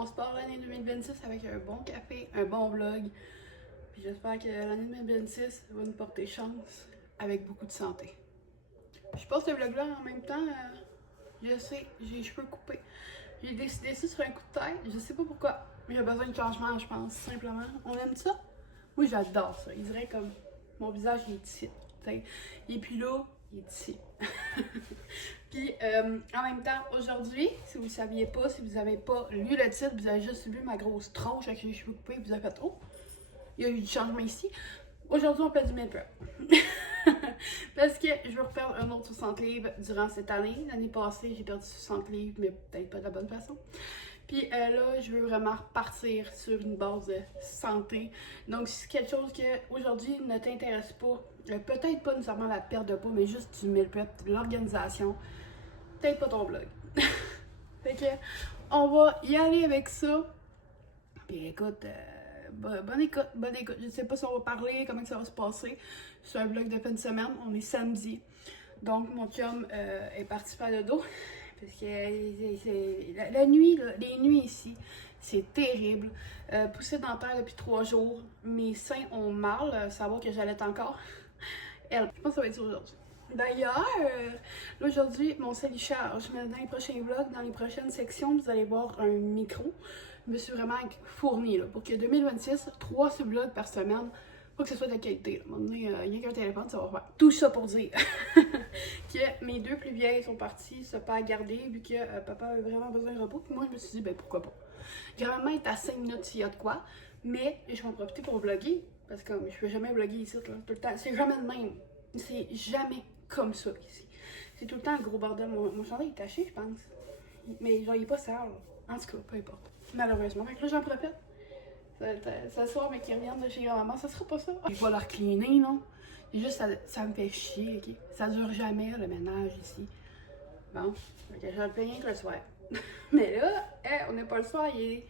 On se part l'année 2026 avec un bon café, un bon vlog. Puis j'espère que l'année 2026 va nous porter chance avec beaucoup de santé. Je poste ce vlog-là en même temps. Je sais, j'ai les cheveux coupés. J'ai décidé ça sur un coup de tête. Je sais pas pourquoi. J'ai besoin de changement, je pense, simplement. On aime ça? Moi, j'adore ça. Il dirait comme mon visage il est ici. T'sais. Il est plus là, il est ici. Puis en même temps, aujourd'hui, si vous ne saviez pas, si vous n'avez pas lu le titre, vous avez juste vu ma grosse tronche avec les cheveux coupés, vous avez fait oh, il y a eu du changement ici. Aujourd'hui, on fait du make-up. Parce que je veux reperdre un autre 60 livres durant cette année. L'année passée, j'ai perdu 60 livres, mais peut-être pas de la bonne façon. Puis là, je veux vraiment repartir sur une base de santé. Donc, si c'est quelque chose que aujourd'hui ne t'intéresse pas, peut-être pas nécessairement la perte de poids, mais juste du meal prep, de l'organisation, peut-être pas ton blog. Fait que, on va y aller avec ça. Puis écoute, bonne écoute, bonne écoute. Je sais pas si on va parler, comment ça va se passer. C'est un vlog de fin de semaine, on est samedi. Donc, mon chum est parti faire le dos. Parce que la nuit, là, les nuits ici, c'est terrible. Poussée dentaire depuis 3 jours. Mes seins ont mal. Savoir que j'allais encore. Je pense que ça va être ça aujourd'hui. D'ailleurs, aujourd'hui, mon sel il charge. Mais dans les prochains vlogs, dans les prochaines sections, vous allez voir un micro. Je me suis vraiment fournie là, pour que 2026, 3 vlogs par semaine. Faut que ce soit de qualité. À un moment donné, il n'y a qu'un téléphone, ça va faire. Tout ça pour dire que mes 2 plus vieilles sont parties se faire garder vu que papa avait vraiment besoin de repos. Puis moi, je me suis dit, ben pourquoi pas. Grand-maman est à 5 minutes s'il y a de quoi, mais je vais en profiter pour vlogger. Parce que je peux jamais vlogger ici, là, tout le temps. C'est jamais le même. C'est jamais comme ça ici. C'est tout le temps un gros bordel. Mon chandail est taché, je pense. Mais genre, il est pas sale. En tout cas, peu importe. Malheureusement. Fait que là, j'en profite. Ce soir, mais qui reviennent de chez grand-maman, ça sera pas ça. Je vais leur cleaner, non? C'est juste, ça me fait chier, ok? Ça dure jamais, le ménage ici. Bon, fait que je le fais rien que le soir. Mais là, on n'est pas le soir, il est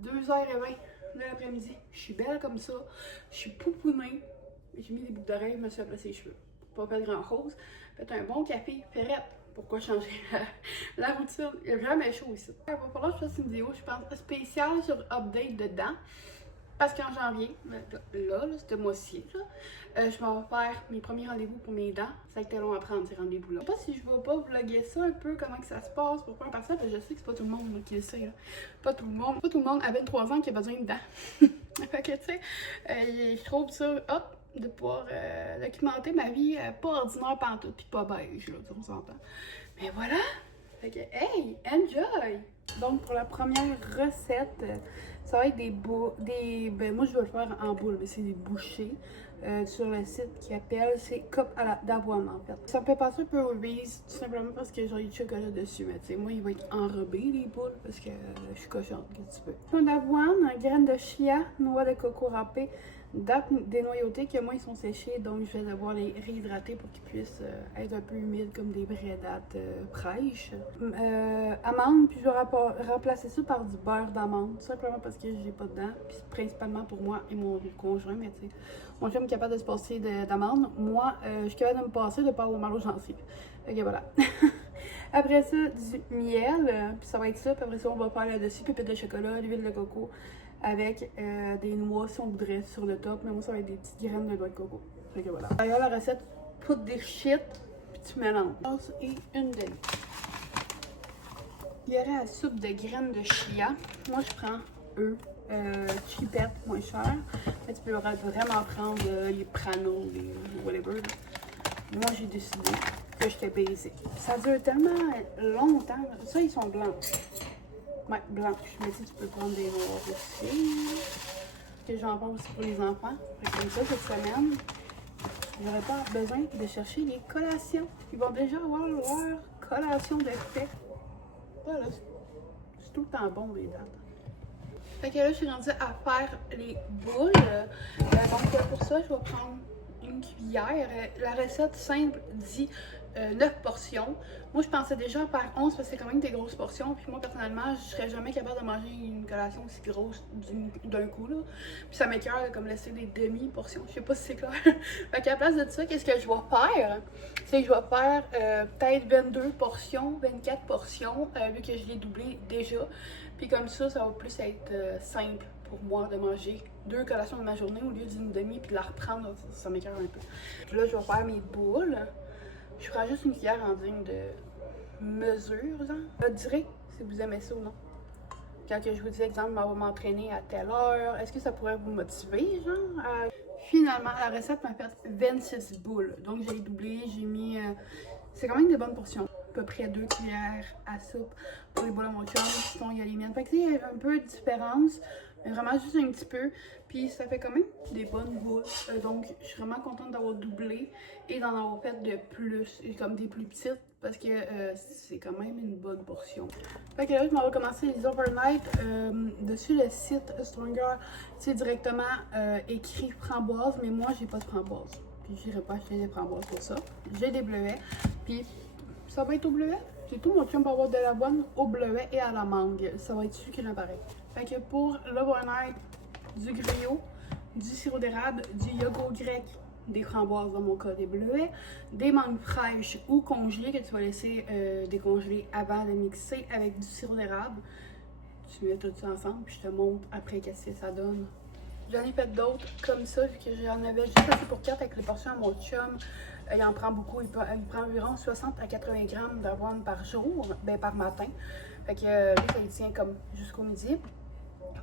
2h20 de l'après-midi. Je suis belle comme ça. Je suis poupounée. J'ai mis des boucles d'oreilles, je me suis aplacé les cheveux. Pas fait grand-chose. Faites un bon café, ferrette. Pourquoi changer la routine? Il y a vraiment chaud ici. Il va falloir que je fasse une vidéo, je pense, spéciale sur update dedans. Parce qu'en janvier, là ce mois-ci, je vais faire mes premiers rendez-vous pour mes dents. Ça a été long à prendre ces rendez-vous-là. Je sais pas si je vais pas vlogger ça un peu, comment que ça se passe, pourquoi un parcelle, parce que je sais que c'est pas tout le monde là, qui le sait. Là. Pas tout le monde à 23 ans qui a besoin de dents. Fait que tu sais, je trouve ça hop de pouvoir documenter ma vie pas ordinaire pantoute, puis pas beige, là, on s'entend. Mais voilà! Fait que, hey, enjoy! Donc, pour la première recette, ça va être ben moi je vais le faire en boule, mais c'est des bouchées sur le site qui appelle, c'est coupe d'avoine en fait. Ça me fait passer un peu au Reese, tout simplement parce que j'ai du chocolat dessus, mais tu sais, moi il va être enrobé les boules parce que je suis cochonne, qu'est-ce que tu veux. Un d'avoine, graines de chia, noix de coco râpée, dattes dénoyautées que moi ils sont séchés, donc je vais devoir les réhydrater pour qu'ils puissent être un peu humides comme des vraies dattes fraîches. Amandes, puis je vais remplacer ça par du beurre d'amande, tout simplement parce que j'ai pas de dents, puis principalement pour moi et mon conjoint, mais tu sais, mon chum est capable de se passer d'amandes, moi je suis capable de me passer de pas avoir mal aux gencives. Ok, voilà. Après ça, du miel, puis ça va être ça, puis après ça on va faire là-dessus pépites de chocolat, l'huile de coco, avec des noix si on voudrait sur le top, mais moi ça va être des petites graines de noix de coco. Fait que voilà. D'ailleurs la recette, poudre des shit, puis tu mélanges. Et une demi. Il y aurait la soupe de graines de chia. Moi je prends chipette moins cher. Mais tu peux vraiment prendre les Prano, les whatever. Moi j'ai décidé que j'étais basique. Ça dure tellement longtemps. Ça ils sont blancs. Ouais, blanche. Mais tu peux prendre des noirs aussi. Que j'en prends aussi pour les enfants. Comme ça, cette semaine, j'aurais pas besoin de chercher les collations. Ils vont déjà avoir leur collation de fait. Voilà, c'est tout le temps bon, les dates. Fait que là, je suis rendue à faire les boules. Donc, pour ça, je vais prendre une cuillère. La recette simple dit 9 portions. Moi, je pensais déjà faire 11 parce que c'est quand même des grosses portions. Puis moi, personnellement, je serais jamais capable de manger une collation aussi grosse d'un coup, là. Puis ça m'écoeure de comme laisser des demi-portions. Je sais pas si c'est clair. Fait qu'à la place de ça, qu'est-ce que je vais faire? C'est que je vais faire peut-être 22 portions, 24 portions, vu que je l'ai doublé déjà. Puis comme ça va plus être simple pour moi de manger 2 collations de ma journée au lieu d'une demi puis de la reprendre, ça m'écoeure un peu. Puis là, je vais faire mes boules. Je prends juste une cuillère en digne de mesure, genre. Je dirais si vous aimez ça ou non. Quand je vous dis, exemple, on va m'entraîner à telle heure, est-ce que ça pourrait vous motiver, genre? Finalement, la recette m'a fait 26 boules. Donc, j'ai doublé, j'ai mis... c'est quand même des bonnes portions. À peu près 2 cuillères à soupe pour les boules à mon chum. Sinon, il y a les miennes. Fait que c'est un peu de différence. Mais vraiment juste un petit peu. Puis ça fait quand même des bonnes boules. Donc, je suis vraiment contente d'avoir doublé et d'en avoir fait de plus. Et comme des plus petites. Parce que c'est quand même une bonne portion. Fait que là, je m'en vais commencer les overnight. Dessus le site Stronger, c'est directement écrit framboise. Mais moi, j'ai pas de framboise. Puis j'irai pas acheter des framboises pour ça. J'ai des bleuets. Puis ça va être au bleuet. C'est tout, mon chum va avoir de l'avoine au bleuet et à la mangue. Ça va être succulent pareil. Fait que pour l'overnight, du griot, du sirop d'érable, du yogourt grec, des framboises dans mon cas, des bleuets, des mangues fraîches ou congelées que tu vas laisser décongeler avant de mixer avec du sirop d'érable. Tu mets tout ça ensemble puis je te montre après qu'est-ce que ça donne. J'en ai fait d'autres comme ça vu que j'en avais juste assez pour 4 avec les portions à mon chum. Il en prend beaucoup, il prend environ 60 à 80 grammes d'avoine par jour, ben par matin. Fait que lui, ça il tient comme jusqu'au midi.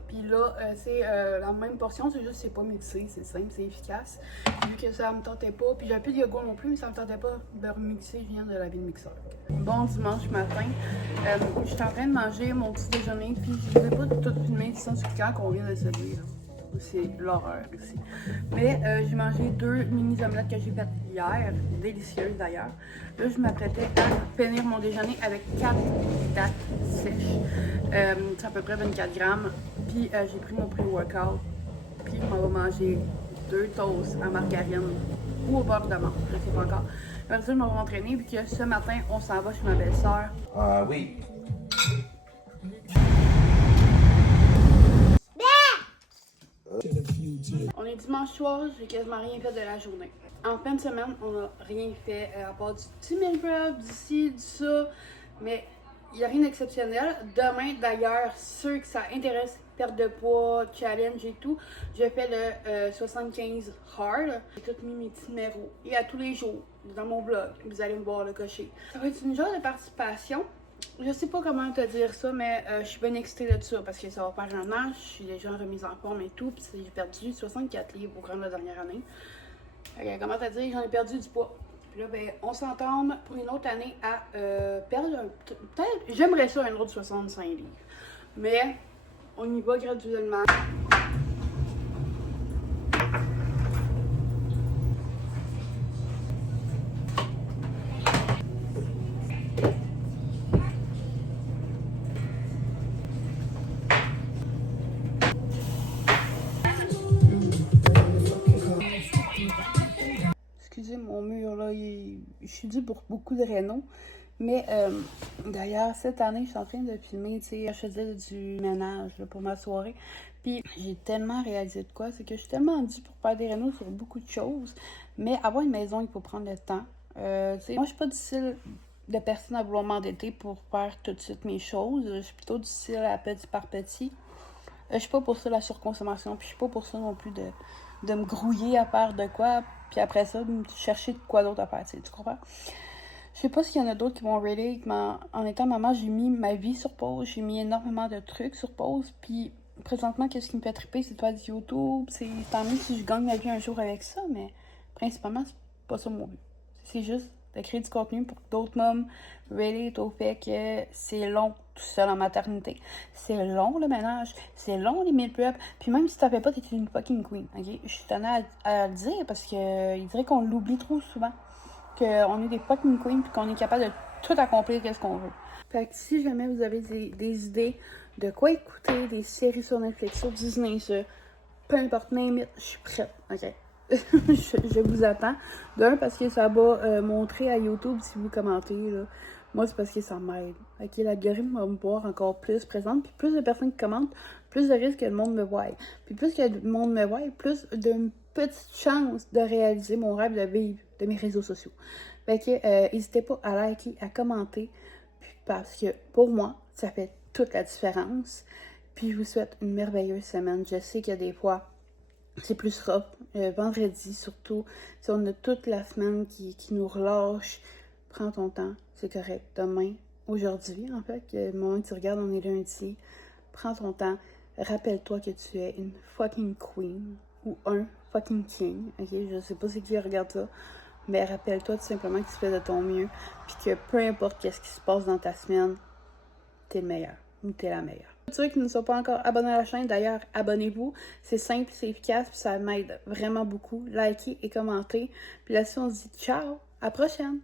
Puis là, c'est la même portion, c'est juste c'est pas mixé, c'est simple, c'est efficace. Vu que ça me tentait pas, puis j'avais plus de yogourt non plus, mais ça me tentait pas de remixer, je viens de laver le mixeur. Bon dimanche matin, je suis en train de manger mon petit déjeuner, puis je ne vais pas tout filmer sans quand qu'on vient de se dire. C'est l'horreur ici. Mais j'ai mangé 2 mini omelettes que j'ai faites hier, délicieuses d'ailleurs. Là, je m'apprêtais à finir mon déjeuner avec 4 dattes sèches. C'est à peu près 24 grammes. Puis j'ai pris mon pré-workout. Puis on va manger 2 toasts à margarine ou au beurre d'amande, je ne sais pas encore. Après ça, je m'en vais m'entraîner, vu que ce matin, on s'en va chez ma belle-sœur. Ah oui. On est dimanche soir, j'ai quasiment rien fait de la journée. En fin de semaine, on n'a rien fait à part du petit meal prep, du ci, du ça. Mais il n'y a rien d'exceptionnel. Demain, d'ailleurs, ceux que ça intéresse, perte de poids, challenge et tout, je fais le 75 hard. J'ai tout mis mes petits numéros. Et à tous les jours, dans mon blog, vous allez me voir le cocher. Ça va être une genre de participation. Je sais pas comment te dire ça, mais je suis bien excitée de ça parce que ça va faire un an, je suis déjà en remise en forme et tout, puis j'ai perdu 64 livres au cours de la dernière année. Comment te dire, j'en ai perdu du poids. Puis là, ben, on s'entend pour une autre année à perdre peut-être, j'aimerais ça un autre 65 livres. Mais on y va graduellement. Excusez mon mur là, je suis due pour beaucoup de rénaux. Mais d'ailleurs, cette année, je suis en train de filmer, tu sais, je faisais du ménage là, pour ma soirée. Puis j'ai tellement réalisé de quoi, c'est que je suis tellement due pour faire des rénaux sur beaucoup de choses. Mais avoir une maison, il faut prendre le temps. Moi, je suis pas du style de personne à vouloir m'endetter pour faire tout de suite mes choses. Je suis plutôt du style à petit par petit. Je suis pas pour ça la surconsommation, puis je suis pas pour ça non plus de me grouiller à faire de quoi, puis après ça, de chercher de quoi d'autre à faire, tu comprends? Je sais pas s'il y en a d'autres qui vont relate, mais en étant maman, j'ai mis ma vie sur pause, j'ai mis énormément de trucs sur pause, puis présentement, qu'est-ce qui me fait triper, c'est de faire du YouTube, c'est tant mieux si je gagne ma vie un jour avec ça, mais principalement, c'est pas ça mon but. C'est juste de créer du contenu pour que d'autres mômes relate au fait que c'est long tout seul en maternité. C'est long le ménage, c'est long les meal prep, puis même si t'en fais pas, t'es une fucking queen, ok? Je suis tenue à le dire parce que il dirait qu'on l'oublie trop souvent. Qu'on est des fucking queens puis qu'on est capable de tout accomplir qu'est-ce qu'on veut. Fait que si jamais vous avez des idées de quoi écouter, des séries sur Netflix, sur Disney, sur peu importe, name it, je suis prête, ok? je vous attends. D'un, parce que ça va montrer à YouTube si vous commentez, là. Moi, c'est parce que ça m'aide. Ok, l'algorithme va me voir encore plus présente, puis plus de personnes qui commentent, plus de risques que le monde me voie. Puis plus que le monde me voie, plus d'une petite chance de réaliser mon rêve de vivre de mes réseaux sociaux. Fait que n'hésitez pas à liker, à commenter, puis parce que pour moi, ça fait toute la différence. Puis je vous souhaite une merveilleuse semaine. Je sais qu'il y a des fois, c'est plus rough. Vendredi surtout, si on a toute la semaine qui nous relâche, prends ton temps, c'est correct. Demain, aujourd'hui en fait, le moment que tu regardes, on est lundi. Prends ton temps, rappelle-toi que tu es une fucking queen ou un fucking king, ok? Je sais pas c'est qui regarde ça, mais rappelle-toi tout simplement que tu fais de ton mieux, puis que peu importe qu'est-ce qui se passe dans ta semaine, t'es le meilleur ou t'es la meilleure. Pour ceux qui ne sont pas encore abonnés à la chaîne, d'ailleurs, abonnez-vous. C'est simple, c'est efficace, puis ça m'aide vraiment beaucoup. Likez et commentez. Puis là-dessus, on se dit ciao, à la prochaine!